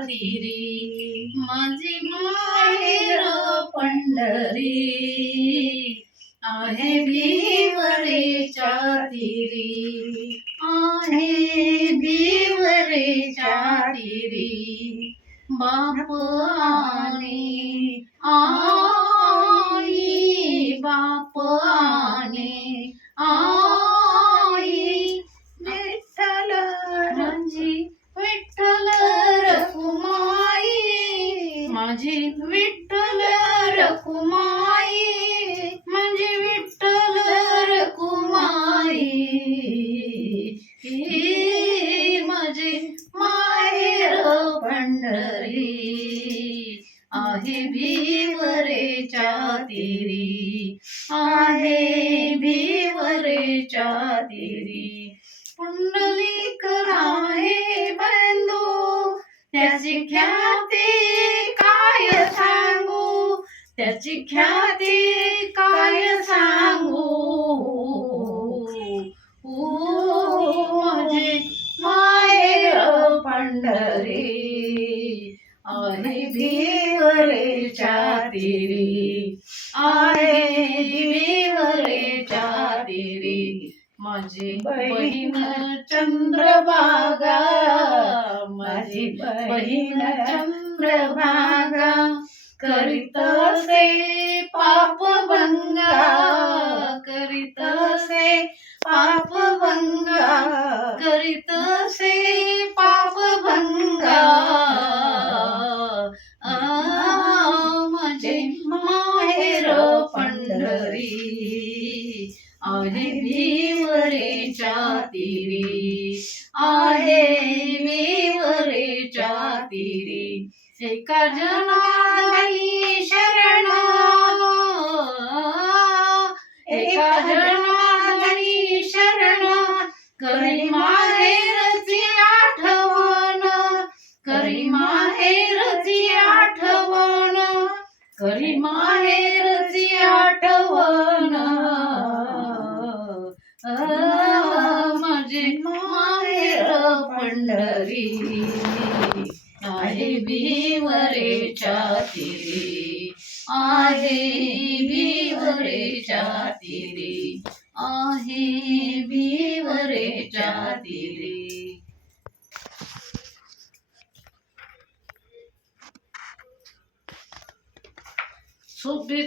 तीरी माझी माहेर पंढरी आहे भिवरेच्या तीरी आहे भिवरेच्या तीरी बाप आणि आई बाप माझी विठ्ठल रखुमाई म्हणजे विठ्ठल रखुमाई. ही माझी माहेर पंढरी आहे भीवरेच्या तिरी आहे भीवरेच्या तिरी. पुंडलिक आहे बंधू त्याची ख्याती त्याची ख्याती काय सांगू? ओ म्हणजे माझे पंढरी आणि भिवरेच्या तीरी आहे भिवरेच्या तीरी माझी बहीण चंद्रभागा माझी बहीण चंद्रभागा करीत से पाप करीत से पाप भंगा करीत से पाप भंगा. आ, माहेर पंढरी आहे भिवरेच्या तिरी. आहे भिवरेच्या तिरी. एका जना एका शरण. करी माहेरची आठवण. करी माहेरची आठवण. करी माहेरची आठवण. आ, माझे माहेर पंढरी. आहे भिवरेच्या तीरी. आहे भिवरेच्या तीरी आहे भिवरेच्या तीरी सोपे